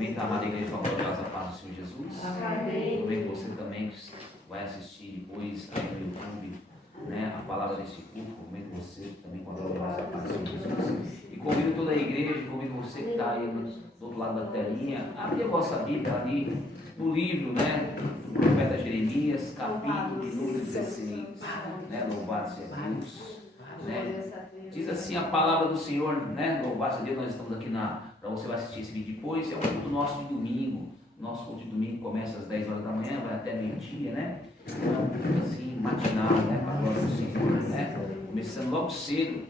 Cumprimento a amada igreja com a gloriosa paz do Senhor Jesus. Amém. Cumprimento você também que vai assistir depois aí no YouTube, né, a palavra deste culto. Cumprimento você também com a gloriosa paz do Senhor Jesus. E convido toda a igreja, convido você que está aí do outro lado da telinha, a abrir a vossa Bíblia ali no livro, né, do profeta Jeremias, capítulo de número 16. Né, louvado seja Deus. Né? Diz assim a palavra do Senhor, né? Louvado seja Deus, nós estamos aqui para você vai assistir esse vídeo depois. É um culto nosso de domingo. Nosso culto de domingo começa às 10 horas da manhã, vai até meio-dia, né? Então é um culto assim, matinal, né? Para a glória do Senhor, né? Começando logo cedo,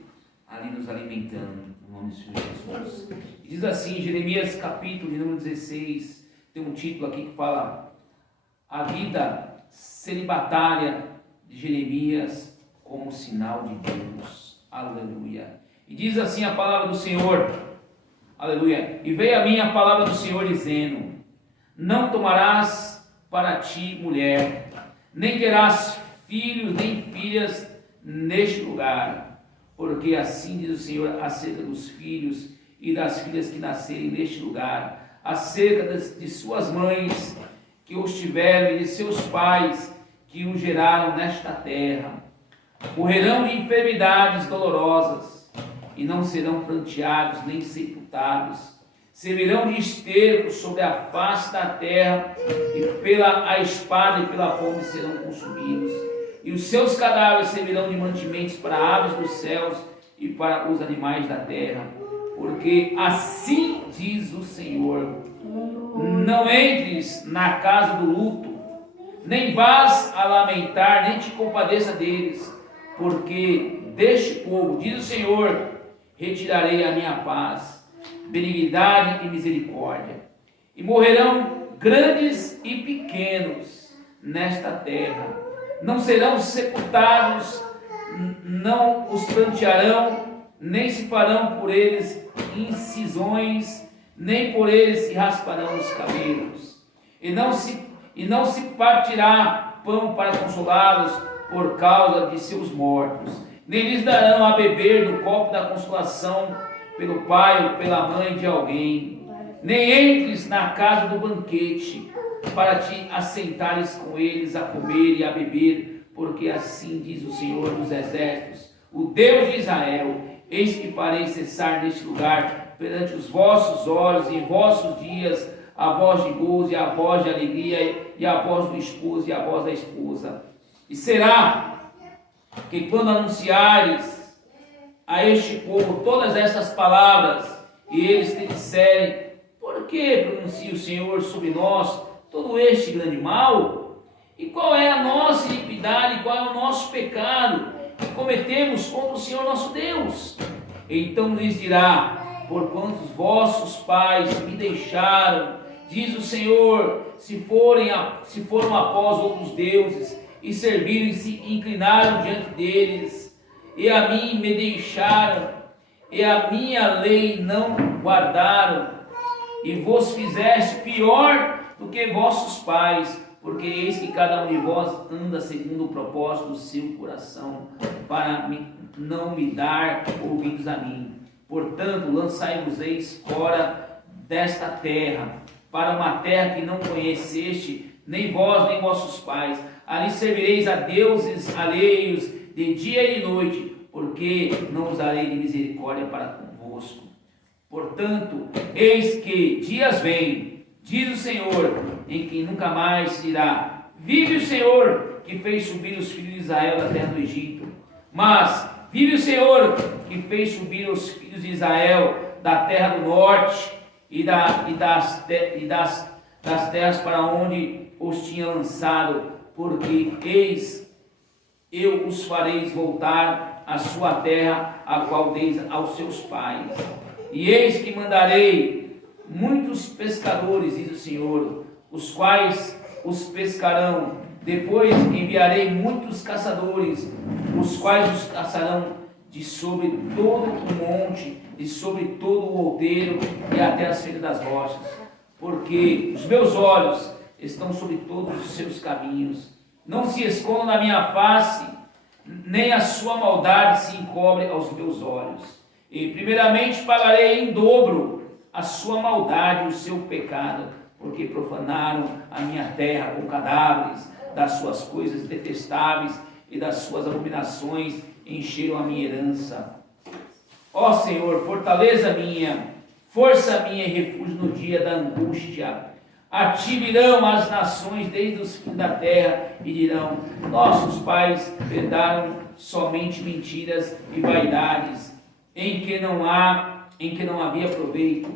ali nos alimentando, no nome do Senhor Jesus. E diz assim, Jeremias capítulo de número 16, tem um título aqui que fala: a vida celibatária de Jeremias como sinal de Deus. Aleluia. E diz assim a palavra do Senhor. Aleluia. E veio a mim a palavra do Senhor dizendo: não tomarás para ti mulher, nem terás filhos nem filhas neste lugar, porque assim diz o Senhor acerca dos filhos e das filhas que nascerem neste lugar, acerca de suas mães que os tiveram e de seus pais que os geraram nesta terra. Morrerão de enfermidades dolorosas e não serão pranteados nem sepultados. Servirão de esterco sobre a face da terra e pela a espada e pela fome serão consumidos. E os seus cadáveres servirão de mantimentos para aves dos céus e para os animais da terra. Porque assim diz o Senhor: não entres na casa do luto, nem vás a lamentar, nem te compadeça deles, porque deste povo, diz o Senhor, retirarei a minha paz, benignidade e misericórdia. E morrerão grandes e pequenos nesta terra. Não serão sepultados, não os prantearão, nem se farão por eles incisões, nem por eles se rasparão os cabelos. E não se partirá pão para consolá-los por causa de seus mortos, nem lhes darão a beber do copo da consolação pelo pai ou pela mãe de alguém. Nem entres na casa do banquete para te assentares com eles a comer e a beber, porque assim diz o Senhor dos exércitos, o Deus de Israel: eis que farei cessar neste lugar perante os vossos olhos e em vossos dias a voz de gozo e a voz de alegria e a voz do esposo e a voz da esposa. E será que quando anunciares a este povo todas essas palavras, e eles te disserem: por que pronuncia o Senhor sobre nós todo este grande mal? E qual é a nossa iniquidade, qual é o nosso pecado que cometemos contra o Senhor nosso Deus? Então lhes dirá: porquanto os vossos pais me deixaram, diz o Senhor, se foram após outros deuses, e serviram e se inclinaram diante deles, e a mim me deixaram, e a minha lei não guardaram, e vos fizeste pior do que vossos pais, porque eis que cada um de vós anda segundo o propósito do seu coração, para não me dar ouvidos a mim. Portanto, lançai-vos-eis fora desta terra, para uma terra que não conheceste, nem vós nem vossos pais. Ali servireis a deuses alheios de dia e de noite, porque não usarei de misericórdia para convosco. Portanto, eis que dias vêm, diz o Senhor, em que nunca mais se dirá: vive o Senhor que fez subir os filhos de Israel da terra do Egito. Mas vive o Senhor que fez subir os filhos de Israel da terra do norte e das terras para onde os tinha lançado, porque eis, eu os fareis voltar à sua terra, a qual deis aos seus pais. E eis que mandarei muitos pescadores, diz o Senhor, os quais os pescarão. Depois enviarei muitos caçadores, os quais os caçarão de sobre todo o monte, de sobre todo o outeiro e até as feiras das rochas. Porque os meus olhos estão sobre todos os seus caminhos. Não se escondam da minha face, nem a sua maldade se encobre aos meus olhos. E primeiramente pagarei em dobro a sua maldade e o seu pecado, porque profanaram a minha terra com cadáveres, das suas coisas detestáveis e das suas abominações encheram a minha herança. Ó Senhor, fortaleza minha, força minha e refúgio no dia da angústia. A ti virão as nações desde os fins da terra e dirão: nossos pais herdaram somente mentiras e vaidades, em que não havia proveito.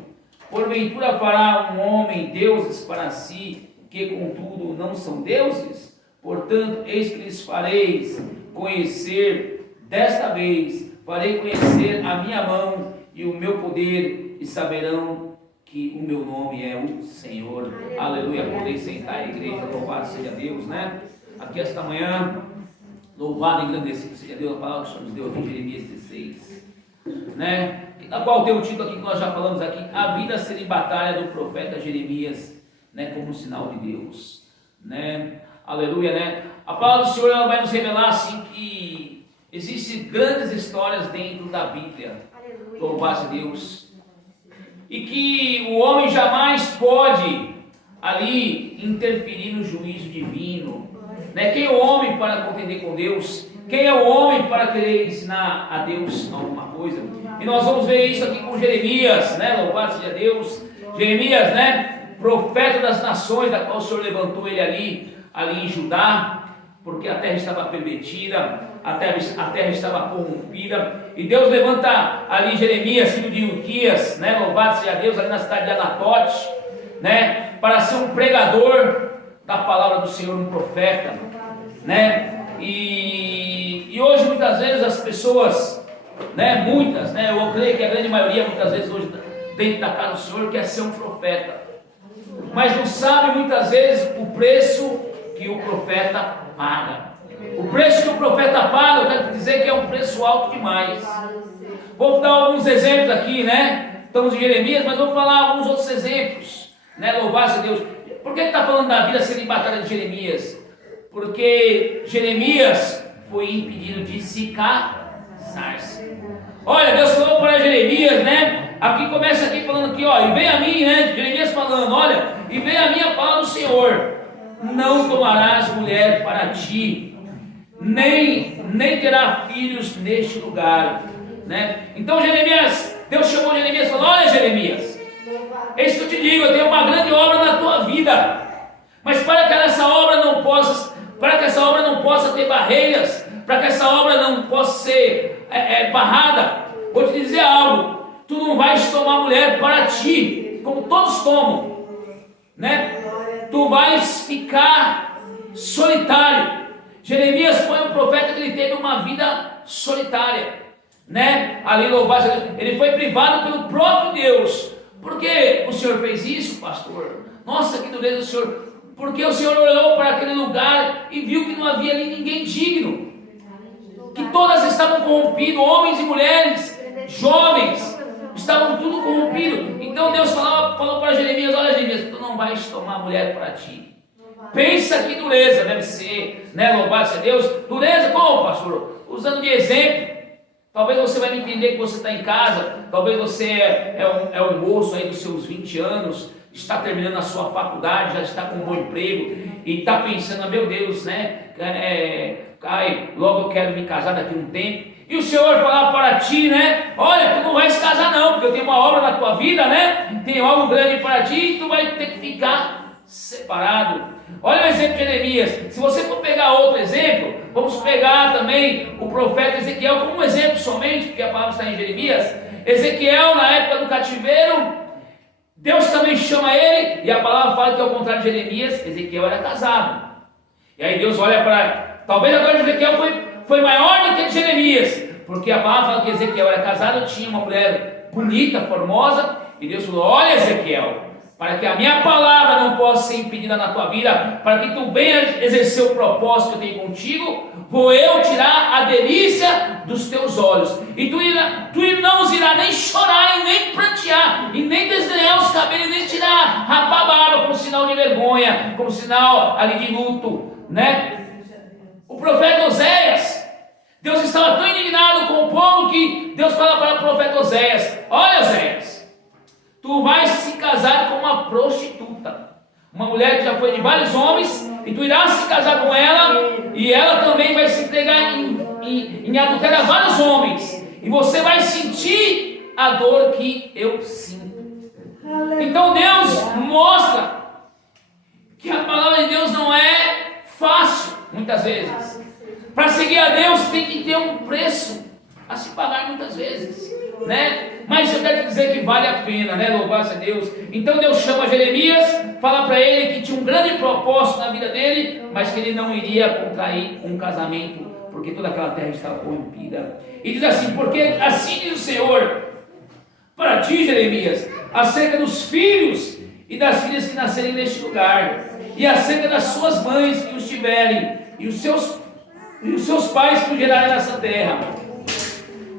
Porventura fará um homem deuses para si, que contudo não são deuses? Portanto, eis que lhes fareis conhecer, desta vez farei conhecer a minha mão e o meu poder, e saberão que o meu nome é o Senhor. Aleluia. Podeis sentar, a igreja, louvado seja Deus, né? Aqui esta manhã, louvado e engrandecido seja Deus, a palavra que o Senhor nos deu aqui em Jeremias 16, né? A qual tem o título aqui que nós já falamos aqui: a vida celibatária do profeta Jeremias, né? Como um sinal de Deus, né? Aleluia, né? A palavra do Senhor, ela vai nos revelar assim que existem grandes histórias dentro da Bíblia. Louvado seja Deus. E que o homem jamais pode ali interferir no juízo divino, né? Quem é o homem para contender com Deus? Quem é o homem para querer ensinar a Deus alguma coisa? E nós vamos ver isso aqui com Jeremias, né? Louvado seja Deus. Jeremias, né? Profeta das nações, da qual o Senhor levantou ele ali em Judá, porque a terra estava pervertida, a terra estava corrompida, e Deus levanta ali Jeremias, filho de Ilquias, né? Louvado seja Deus, ali na cidade de Anatote, né? Para ser um pregador da palavra do Senhor, um profeta, né? E hoje muitas vezes as pessoas, né? Muitas, né? Eu creio que a grande maioria muitas vezes hoje dentro da casa do Senhor quer ser um profeta, mas não sabe muitas vezes o preço que o profeta paga. O preço que o profeta paga, eu quero dizer que é um preço alto demais. Vou dar alguns exemplos aqui, né? Estamos em Jeremias, mas vou falar alguns outros exemplos, né? Louvado seja Deus. Por que está falando da vida celibatária de Jeremias? Porque Jeremias foi impedido de se casar-se. Olha, Deus falou para Jeremias, né? Aqui começa aqui falando aqui, ó, e vem a mim, né? Jeremias falando, olha, e vem a mim a palavra do Senhor: não tomarás mulher para ti, nem terá filhos neste lugar, né? Então Jeremias, Deus chamou Jeremias e falou: olha Jeremias, eis que eu te digo, eu tenho uma grande obra na tua vida, mas para que essa obra não possa ter barreiras, para que essa obra não possa ser barrada, vou te dizer algo: tu não vais tomar mulher para ti, como todos tomam, né? Tu vais ficar solitário. Jeremias foi um profeta que ele teve uma vida solitária, né? Ali, louvado, ele foi privado pelo próprio Deus. Por que o Senhor fez isso, pastor? Nossa, que dureza do Senhor. Porque o Senhor olhou para aquele lugar e viu que não havia ali ninguém digno, que todas estavam corrompidas, homens e mulheres, jovens, estavam tudo corrompidos. Então Deus falou para Jeremias: olha Jeremias, tu não vais tomar mulher para ti. Pensa que dureza deve ser, né? Louvado seja Deus. Dureza como, pastor? Usando de exemplo. Talvez você vai me entender que você está em casa, talvez você é um moço aí dos seus 20 anos, está terminando a sua faculdade, já está com um bom emprego, e está pensando: meu Deus, né? Logo eu quero me casar daqui a um tempo. E o Senhor falar para ti, né? Olha, tu não vais se casar não, porque eu tenho uma obra na tua vida, né? Tem algo grande para ti, e tu vai ter que ficar separado. Olha o exemplo de Jeremias. Se você for pegar outro exemplo, vamos pegar também o profeta Ezequiel como um exemplo somente, porque a palavra está em Jeremias. Ezequiel, na época do cativeiro, Deus também chama ele, e a palavra fala que ao contrário de Jeremias, Ezequiel era casado. E aí Deus olha para... Talvez agora Ezequiel foi maior do que Jeremias, porque a palavra fala que Ezequiel era casado, tinha uma mulher bonita, formosa, e Deus falou: olha Ezequiel, para que a minha palavra não possa ser impedida na tua vida, para que tu venha exercer o propósito que eu tenho contigo, vou eu tirar a delícia dos teus olhos, e tu não irá nem chorar, e nem prantear, e nem desdenhar os cabelos, e nem tirar, rapar a barba, como sinal de vergonha, como sinal ali de luto, né? O profeta Oséias, Deus estava tão indignado com o povo que Deus fala para o profeta Oséias: olha Oséias, tu vais se casar com uma prostituta, uma mulher que já foi de vários homens, e tu irás se casar com ela, e ela também vai se entregar em adultério a vários homens, e você vai sentir a dor que eu sinto. Então Deus mostra que a palavra de Deus não é fácil, muitas vezes. Para seguir a Deus tem que ter um preço a se pagar muitas vezes, né? Mas eu quero dizer que vale a pena, né? Louvado a Deus. Então Deus chama Jeremias, fala para ele que tinha um grande propósito na vida dele, mas que ele não iria contrair um casamento, porque toda aquela terra estava corrompida. E diz assim: porque assim diz o Senhor para ti, Jeremias, acerca dos filhos e das filhas que nascerem neste lugar, e acerca das suas mães que os tiverem, e os seus pais que os gerarem nessa terra,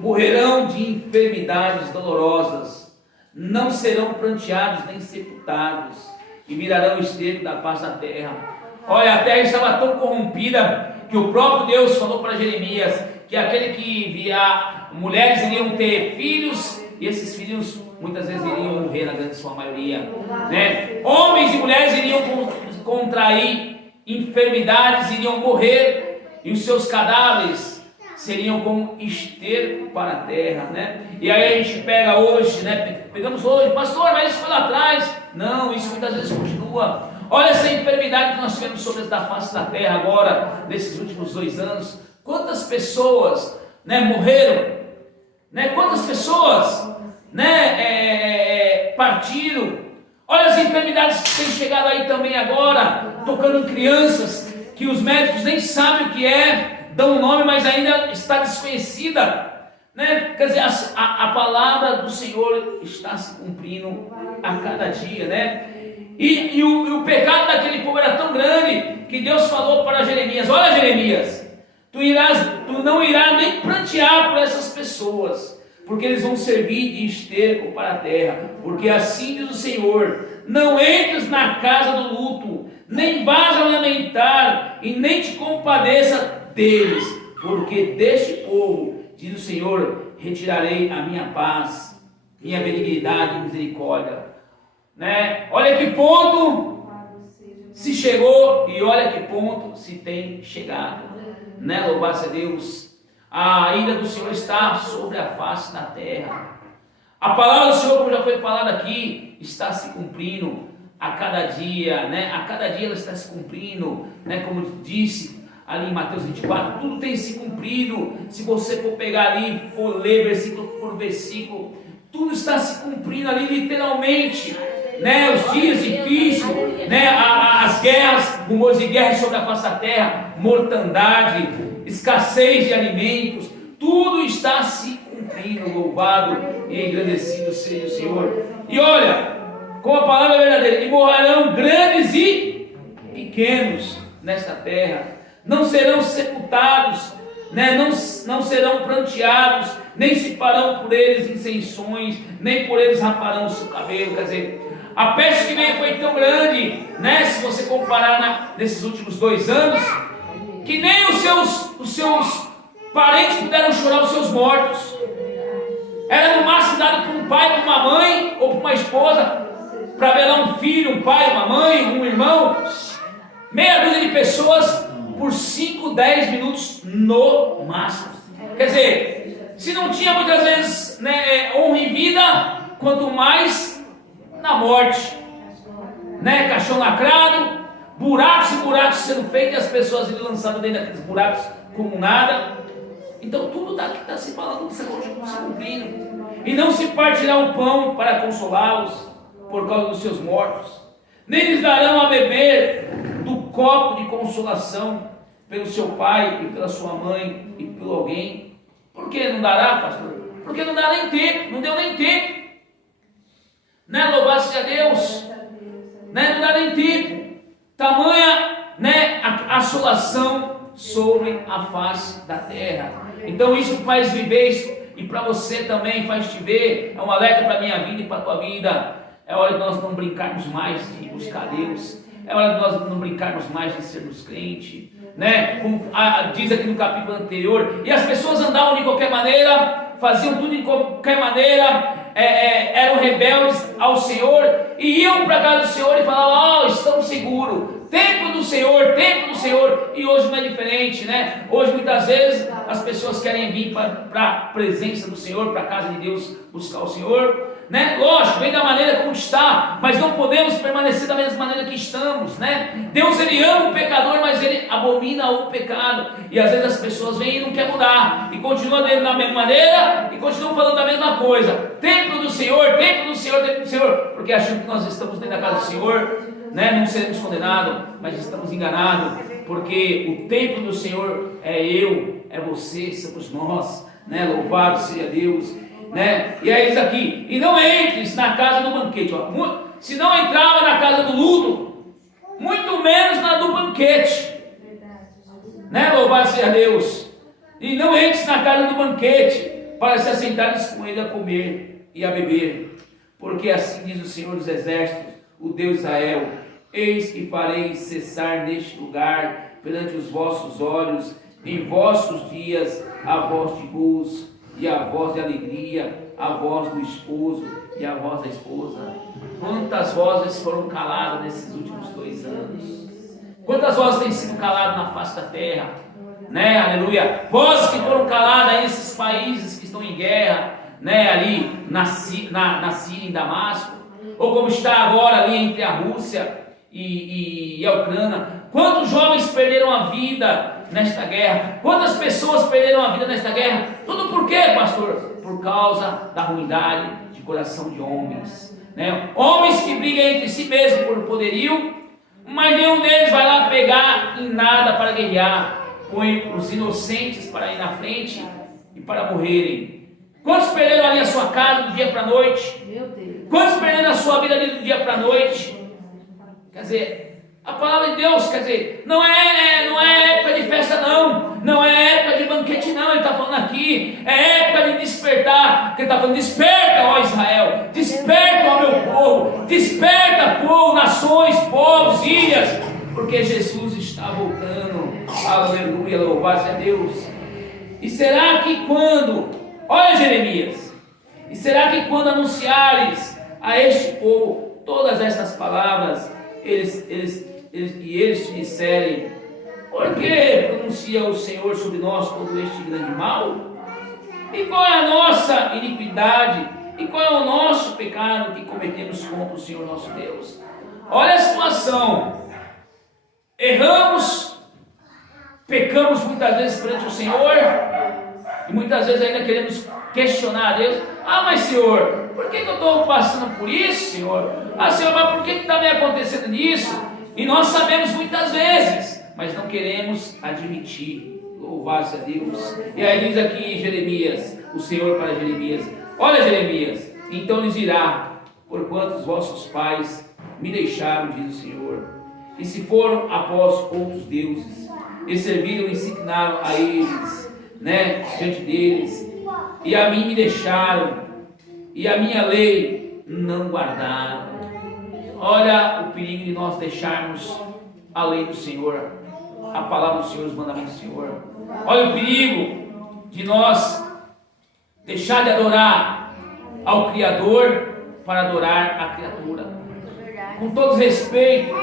morrerão de enfermidades dolorosas, não serão pranteados nem sepultados, e virarão o esterco da face da terra. Olha, a terra estava tão corrompida que o próprio Deus falou para Jeremias que aquele que via, mulheres iriam ter filhos, e esses filhos muitas vezes iriam morrer, na grande sua maioria, né? Homens e mulheres iriam contrair enfermidades, iriam morrer, e os seus cadáveres seriam como esterco para a terra, né? E aí a gente pega hoje, né? Pegamos hoje, pastor, mas isso foi lá atrás. Não, isso muitas vezes continua. Olha essa enfermidade que nós tivemos sobre a face da terra agora, nesses últimos 2 anos. Quantas pessoas, né, morreram, né? Quantas pessoas, né, partiram. Olha as enfermidades que têm chegado aí também agora, tocando em crianças, que os médicos nem sabem o que é, dão um nome, mas ainda está desconhecida, né? Quer dizer, a palavra do Senhor está se cumprindo a cada dia, né? E o pecado daquele povo era tão grande que Deus falou para Jeremias: olha, Jeremias, tu não irás nem prantear por essas pessoas, porque eles vão servir de esterco para a terra. Porque assim diz o Senhor: não entres na casa do luto, nem vás a lamentar, e nem te compadeça deles, porque deste povo, diz o Senhor, retirarei a minha paz, minha benignidade e misericórdia, né? Olha que ponto se chegou, e olha que ponto se tem chegado, né? Louvado a Deus. A ira do Senhor está sobre a face da terra. A palavra do Senhor, como já foi falado aqui, está se cumprindo a cada dia, né? A cada dia ela está se cumprindo, né? Como disse ali em Mateus 24, tudo tem se cumprido. Se você for pegar ali, for ler versículo por versículo, tudo está se cumprindo ali literalmente, né? Os dias difíceis, né? As guerras, rumores de guerra sobre a face da terra, mortandade, escassez de alimentos, tudo está se cumprindo. Louvado e engrandecido seja o Senhor. E olha, com a palavra verdadeira, e morrerão grandes e pequenos nesta terra, não serão sepultados, né? não serão pranteados, nem se farão por eles incenções, nem por eles raparão o seu cabelo. Quer dizer, a peste que veio foi tão grande, né? Se você comparar nesses últimos 2 anos, que nem os seus parentes puderam chorar os seus mortos. Era no máximo dado para um pai, para uma mãe ou para uma esposa, para velar um filho, um pai, uma mãe, um irmão. Meia dúzia de pessoas por 5, 10 minutos no máximo. Quer dizer, se não tinha muitas vezes, né, honra em vida, quanto mais na morte, né? Caixão lacrado, buracos e buracos sendo feitos, e as pessoas sendo lançadas dentro daqueles buracos como nada. Então tudo daqui está se falando, se cumprindo. E não se partirá o pão para consolá-los por causa dos seus mortos, nem lhes darão a beber do copo de consolação pelo seu pai e pela sua mãe e por alguém. Por que não dará, pastor? Porque não dá nem tempo, não deu nem tempo, né? Louvado seja Deus, né? Não dá nem tempo. Tamanha, né, a assolação sobre a face da terra. Então isso faz viver isso, e para você também faz te ver. É um alerta para a minha vida e para a tua vida. É hora de nós não brincarmos mais de buscar Deus. É hora de nós não brincarmos mais de sermos crentes, né? Como diz aqui no capítulo anterior, e as pessoas andavam de qualquer maneira, faziam tudo de qualquer maneira, eram rebeldes ao Senhor, e iam para a casa do Senhor e falavam: estamos seguros, templo do Senhor, e hoje não é diferente, né? Hoje muitas vezes as pessoas querem vir para a presença do Senhor, para a casa de Deus, buscar o Senhor, né? Lógico, vem da maneira como está, mas não podemos permanecer da mesma maneira que estamos, né? Deus, ele ama o pecador, mas ele abomina o pecado, e às vezes as pessoas vêm e não querem mudar, e continuam da mesma maneira, e continuam falando da mesma coisa: templo do Senhor, templo do Senhor, templo do Senhor, porque achando que nós estamos dentro da casa do Senhor, né? Não seremos condenados, mas estamos enganados, porque o templo do Senhor é eu, é você, somos nós, né? Louvado seja Deus, né? E é isso aqui: e não entres na casa do banquete. Se não entrava na casa do luto, muito menos na do banquete, né? Louvado seja Deus. E não entres na casa do banquete para se assentares com ele a comer e a beber, porque assim diz o Senhor dos Exércitos, o Deus de Israel: eis que farei cessar neste lugar perante os vossos olhos, em vossos dias, a voz de gozo e a voz de alegria, a voz do esposo e a voz da esposa. Quantas vozes foram caladas nesses últimos 2 anos? Quantas vozes têm sido caladas na face da terra, né? Aleluia. Vozes que foram caladas aí nesses países que estão em guerra, né? Ali na Síria, em Damasco, ou como está agora ali entre a Rússia e a Ucrânia. Quantos jovens perderam a vida nesta guerra? Quantas pessoas perderam a vida nesta guerra? Tudo por quê, pastor? Por causa da ruindade de coração de homens, né? Homens que brigam entre si mesmos por poderio, mas nenhum deles vai lá pegar em nada para guerrear. Põe os inocentes para ir na frente e para morrerem. Quantos perderam ali a sua casa do dia para a noite? Meu Deus. Quantos perderam a sua vida ali do dia para a noite? Quer dizer, a palavra de Deus, quer dizer, não é época de festa não, não é época de banquete não, ele está falando aqui, é época de despertar, porque ele está falando: desperta, ó Israel, desperta, ó meu povo, desperta, povo, nações, povos, ilhas, porque Jesus está voltando. Aleluia, louvado seja Deus. E será que quando, olha Jeremias, e será que quando anunciares a este povo todas estas palavras, eles te disserem: por que pronuncia o Senhor sobre nós todo este grande mal? E qual é a nossa iniquidade? E qual é o nosso pecado que cometemos contra o Senhor nosso Deus? Olha a situação: erramos, pecamos muitas vezes perante o Senhor, e muitas vezes ainda queremos questionar a Deus: mas Senhor, por que eu estou passando por isso, Senhor? Senhor, mas por que está me acontecendo isso? E nós sabemos muitas vezes, mas não queremos admitir. Louvado seja Deus. E aí diz aqui em Jeremias, o Senhor para Jeremias: olha Jeremias, então lhes dirá: porquanto os vossos pais me deixaram, diz o Senhor, e se foram após outros deuses, e serviram e se inclinaram a eles, né, diante deles, e a mim me deixaram, e a minha lei não guardaram. Olha o perigo de nós deixarmos a lei do Senhor, a palavra do Senhor, os mandamentos do Senhor. Olha o perigo de nós deixar de adorar ao Criador para adorar a criatura. Com todo respeito,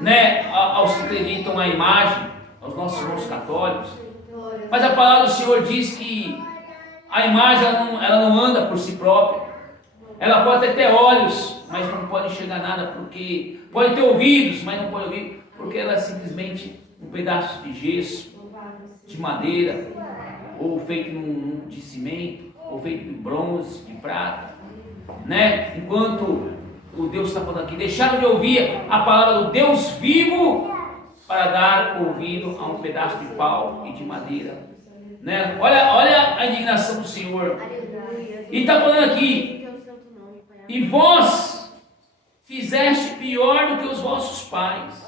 né, aos que acreditam na imagem, aos nossos irmãos católicos, mas a palavra do Senhor diz que a imagem ela não anda por si própria. Ela pode até ter olhos, mas não pode enxergar nada, porque pode ter ouvidos, mas não pode ouvir, porque ela é simplesmente um pedaço de gesso, de madeira, ou feito de cimento, ou feito de bronze, de prata, né? Enquanto o Deus está falando aqui, deixaram de ouvir a palavra do Deus vivo para dar ouvido a um pedaço de pau e de madeira, né? Olha a indignação do Senhor. E está falando aqui: e vós fizeste pior do que os vossos pais,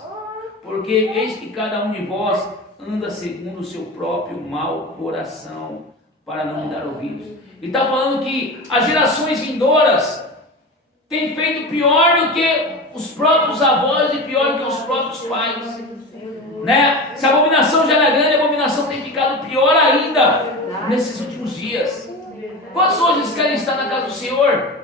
porque eis que cada um de vós anda segundo o seu próprio mau coração, para não me dar ouvidos. Ele está falando que as gerações vindouras têm feito pior do que os próprios avós e pior do que os próprios pais, né? Se a abominação já era grande, a abominação tem ficado pior ainda nesses últimos dias. Quantos hoje querem estar na casa do Senhor?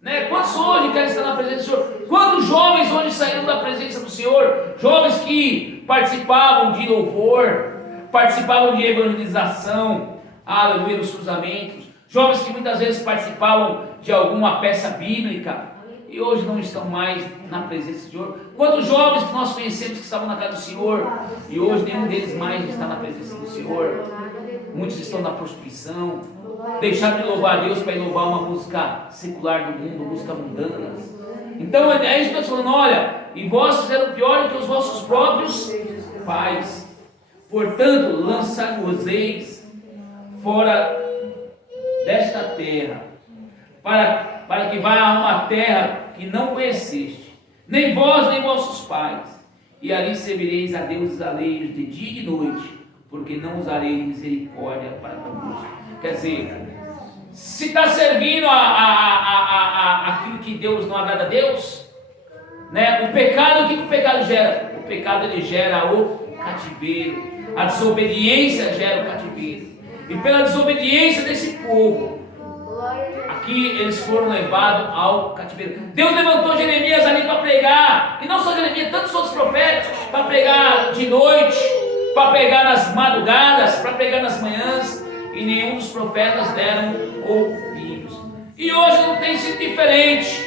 Né? Quantos hoje querem estar na presença do Senhor? Quantos jovens hoje saíram da presença do Senhor? Jovens que participavam de louvor, participavam de evangelização, aleluia, dos cruzamentos. Jovens que muitas vezes participavam de alguma peça bíblica e hoje não estão mais na presença do Senhor. Quantos jovens que nós conhecemos que estavam na casa do Senhor e hoje nenhum deles mais está na presença do Senhor. Muitos estão na prostituição, deixaram de louvar a Deus para ir louvar uma música secular do mundo, música mundana. Então é isso que eu estou falando, olha, e vós fizeram pior do que os vossos próprios pais. Portanto, lançar-vos-eis fora desta terra, para que vá a uma terra que não conheceste, nem vós nem vossos pais, e ali servireis a deuses alheios de dia e de noite, porque não usarei de misericórdia para convosco. Quer dizer, se está servindo aquilo que Deus não agrada a Deus, né? O pecado, o que o pecado gera? O pecado ele gera o cativeiro, a desobediência gera o cativeiro, e pela desobediência desse povo, aqui eles foram levados ao cativeiro. Deus levantou Jeremias ali para pregar, e não só Jeremias, tantos outros profetas, para pregar de noite, para pregar nas madrugadas, para pregar nas manhãs, e nenhum dos profetas deram ouvidos. E hoje não tem sido diferente.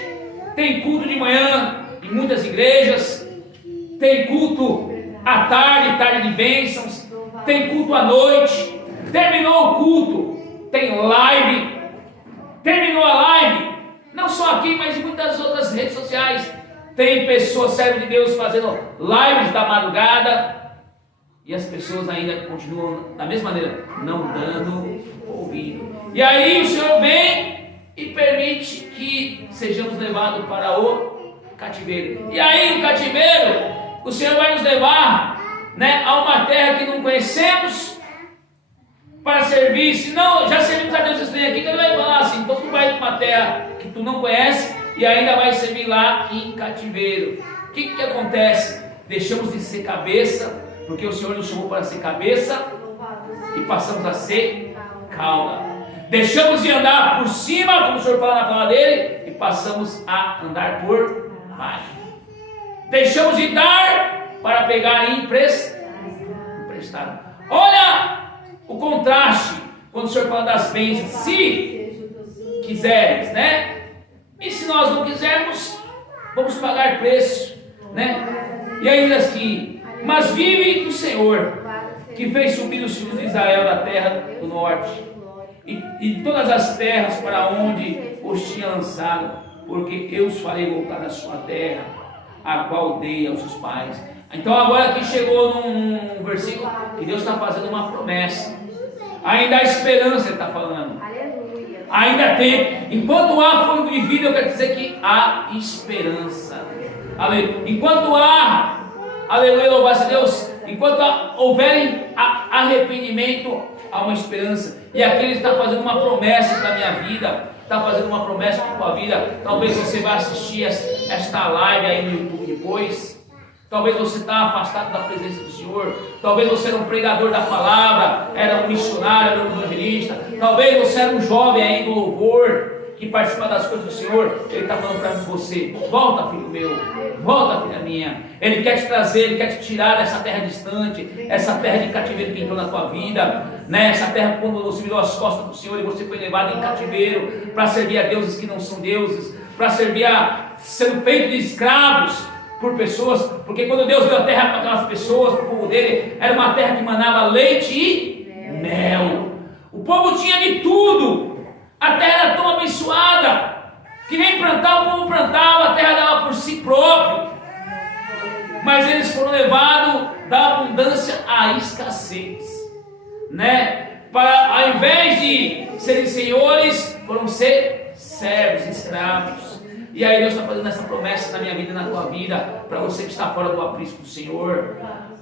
Tem culto de manhã em muitas igrejas, tem culto à tarde, tarde de bênçãos, tem culto à noite, terminou o culto, tem live, terminou a live, não só aqui, mas em muitas outras redes sociais, tem pessoas, servos de Deus, fazendo lives da madrugada, e as pessoas ainda continuam da mesma maneira, não dando ouvido. E aí o Senhor vem e permite que sejamos levados para o cativeiro. E aí o cativeiro, o Senhor vai nos levar, né, a uma terra que não conhecemos, para servir. Se não, já servimos a Deus estranho aqui, então ele vai falar assim, então tu vai para uma terra que tu não conhece e ainda vai servir lá em cativeiro. O que acontece? Deixamos de ser cabeça, porque o Senhor nos chamou para ser cabeça, e passamos a ser cauda. Deixamos de andar por cima, como o Senhor fala na palavra dele, e passamos a andar por baixo. Deixamos de dar para pegar emprestado. Olha o contraste quando o Senhor fala das bênçãos. Se quiseres, né? E se nós não quisermos, vamos pagar preço, né? E aí diz assim: mas vive o Senhor, que fez subir os filhos de Israel da terra do norte, e todas as terras para onde os tinha lançado, porque eu os farei voltar da sua terra, a qual dei aos seus pais. Então agora aqui chegou num versículo que Deus está fazendo uma promessa. Ainda há esperança, ele está falando. Ainda tem. Enquanto há fôlego de vida, eu quero dizer que há esperança. Aleluia. Enquanto há, aleluia, louvado a Deus, enquanto houverem arrependimento, há uma esperança. E aqui ele está fazendo uma promessa para a minha vida, está fazendo uma promessa para a tua vida. Talvez você vá assistir esta live aí no YouTube depois. Talvez você está afastado da presença do Senhor. Talvez você era um pregador da palavra, era um missionário, era um evangelista. Talvez você era um jovem aí do louvor, que participa das coisas do Senhor. Ele está falando para você: volta, filho meu, volta, filha minha. Ele quer te trazer, ele quer te tirar dessa terra distante, essa terra de cativeiro que entrou na tua vida, né? Essa terra quando você virou as costas do Senhor e você foi levado em cativeiro para servir a deuses que não são deuses, para servir sendo feito de escravos por pessoas, porque quando Deus deu a terra para aquelas pessoas, para o povo dele, era uma terra que manava leite e mel. O povo tinha de tudo. A terra era tão abençoada que nem plantar o povo plantava, a terra dava por si próprio. Mas eles foram levados da abundância à escassez, né? Para, ao invés de serem senhores, foram ser servos, escravos. E aí Deus está fazendo essa promessa na minha vida e na tua vida, para você que está fora do aprisco do Senhor,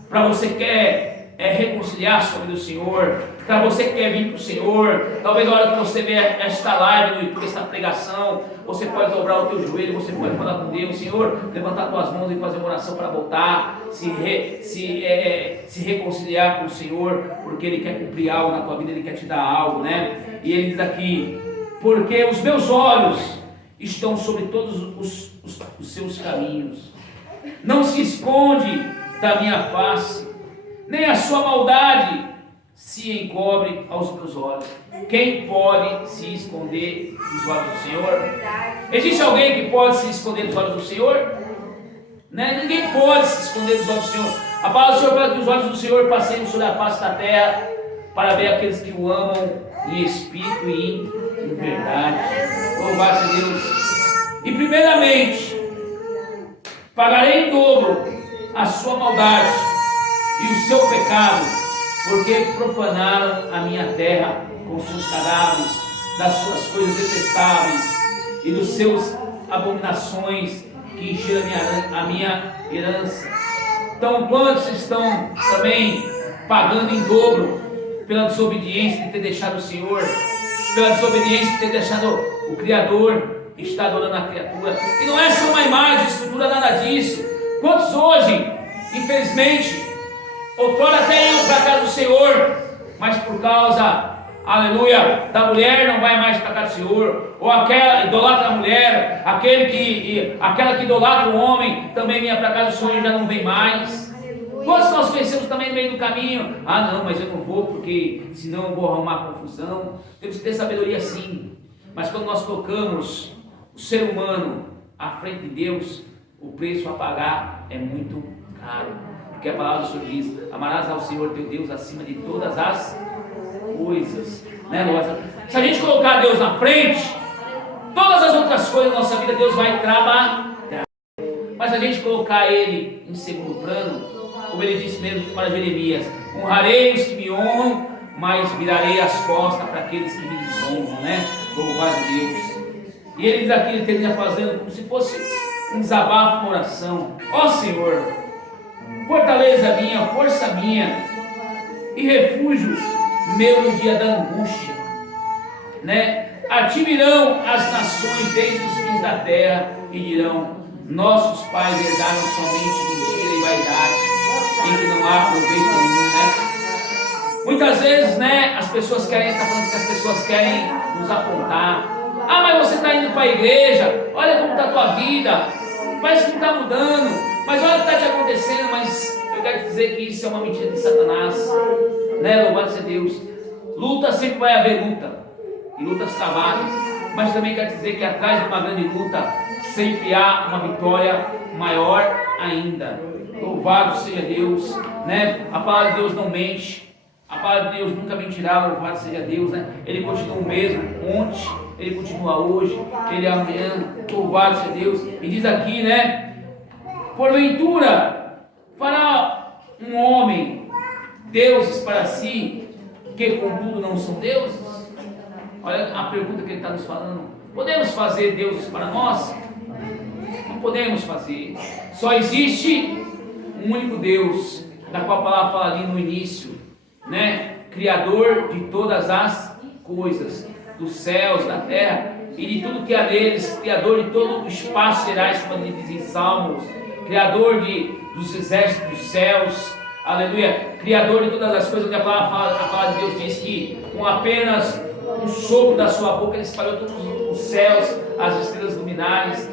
para você que quer reconciliar sobre o Senhor, para você que quer vir para o Senhor. Talvez na hora que você vê esta live no YouTube, esta pregação, você pode dobrar o teu joelho, você pode falar com Deus: Senhor, levantar as tuas mãos e fazer uma oração para voltar, se reconciliar com o Senhor, porque Ele quer cumprir algo na tua vida, Ele quer te dar algo, né? E Ele diz aqui: porque os meus olhos estão sobre todos os seus caminhos. Não se esconde da minha face, nem a sua maldade se encobre aos meus olhos. Quem pode se esconder dos olhos do Senhor? Existe alguém que pode se esconder dos olhos do Senhor? Né? Ninguém pode se esconder dos olhos do Senhor. A palavra do Senhor fala que os olhos do Senhor passeiam sobre a face da terra para ver aqueles que o amam em espírito e em verdade. Louvado seja Deus. E primeiramente, pagarei em dobro a sua maldade e o seu pecado, porque profanaram a minha terra com seus cadáveres, das suas coisas detestáveis e dos seus abominações que encheram a minha herança. Então, quantos estão também pagando em dobro pela desobediência de ter deixado o Senhor, pela desobediência de ter deixado o Criador, está adorando a criatura? E não é só uma imagem, escultura, nada disso. Quantos hoje, infelizmente, outrora até iam para a casa do Senhor, mas por causa, aleluia, da mulher não vai mais para a casa do Senhor, ou aquela idolatra a mulher, aquela que idolatra o homem, também vinha para a casa do Senhor e já não vem mais. Quantos nós conhecemos também no meio do caminho? Ah não, mas eu não vou porque senão eu vou arrumar confusão. Temos que ter sabedoria sim, mas quando nós colocamos o ser humano à frente de Deus, o preço a pagar é muito caro, porque a palavra do Senhor diz: amarás ao Senhor teu Deus acima de todas as coisas, né? Se a gente colocar Deus na frente, todas as outras coisas da nossa vida Deus vai trabalhar, mas se a gente colocar Ele em segundo plano, como Ele disse mesmo para Jeremias: honrarei os que me honram, mas virarei as costas para aqueles que me desonram, né? Louvado a Deus. E Ele diz aqui, Ele termina fazendo como se fosse um desabafo, uma oração: ó Senhor, fortaleza minha, força minha e refúgio meu no dia da angústia, né? A ti virão as nações desde os fins da terra e dirão: nossos pais herdaram somente mentira e vaidade, em que não há proveito nenhum, né? Muitas vezes, né, as pessoas querem, está falando que as pessoas querem nos apontar: ah, mas você está indo para a igreja, olha como está a tua vida, parece que não está mudando, mas olha o que está te acontecendo. Mas eu quero dizer que isso é uma mentira de Satanás, né? Louvado seja Deus. Luta sempre vai haver luta, e lutas travadas, mas também quero dizer que atrás de uma grande luta sempre há uma vitória maior ainda. Louvado seja Deus, né? A palavra de Deus não mente, a palavra de Deus nunca mentirá. Louvado seja Deus, né? Ele continua o mesmo ontem, Ele continua hoje, Ele é amanhã. Louvado seja Deus. E diz aqui, né? Porventura fará um homem deuses para si, que contudo não são deuses? Olha a pergunta que ele está nos falando. Podemos fazer deuses para nós? Não podemos fazer. Só existe um único Deus, da qual a palavra fala ali no início, né? Criador de todas as coisas, dos céus, da terra e de tudo que há neles, Criador de todo o espaço gerais, como ele diz em Salmos, Criador dos exércitos dos céus, aleluia, Criador de todas as coisas. Onde a palavra de Deus diz que com apenas um sopro da sua boca Ele espalhou todos os céus, as estrelas luminares,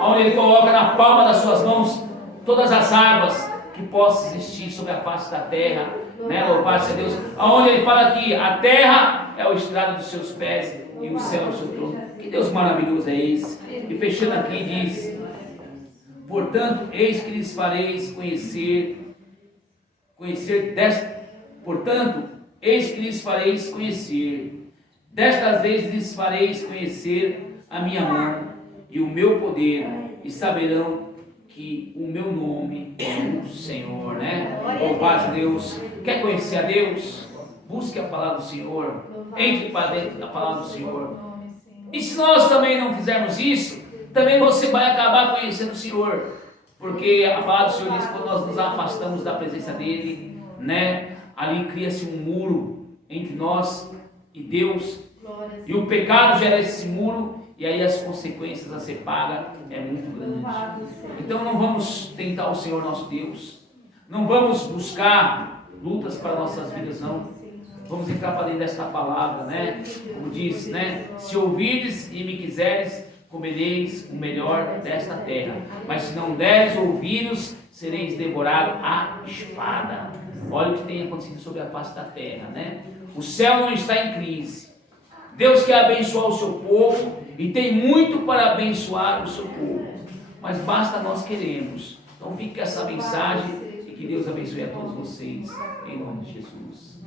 onde Ele coloca na palma das suas mãos todas as águas que possam existir sobre a face da terra, né? Louvado seja Deus. Onde Ele fala que a terra é o estrado dos seus pés e o céu é o seu trono. Que Deus maravilhoso é esse. E fechando aqui diz: portanto, eis que lhes fareis conhecer destas vezes lhes fareis conhecer a minha mão e o meu poder, e saberão que o meu nome é o Senhor, né? Louvado a Deus. Quer conhecer a Deus? Busque a palavra do Senhor, entre para dentro da palavra do Senhor. E se nós também não fizermos isso, também você vai acabar conhecendo o Senhor, porque a palavra do Senhor diz que quando nós nos afastamos da presença dEle, né, ali cria-se um muro entre nós e Deus, e o pecado gera esse muro, e aí as consequências a ser paga é muito grande. Então não vamos tentar o Senhor nosso Deus, não vamos buscar lutas para nossas vidas, não. Vamos entrar para dentro desta palavra, né? Como diz, né? Se ouvirdes e me quiseres, comereis o melhor desta terra, mas se não deres ouvidos, sereis devorados à espada. Olha o que tem acontecido sobre a face da terra, né? O céu não está em crise. Deus quer abençoar o seu povo e tem muito para abençoar o seu povo, mas basta nós queremos. Então fique com essa mensagem e que Deus abençoe a todos vocês, em nome de Jesus.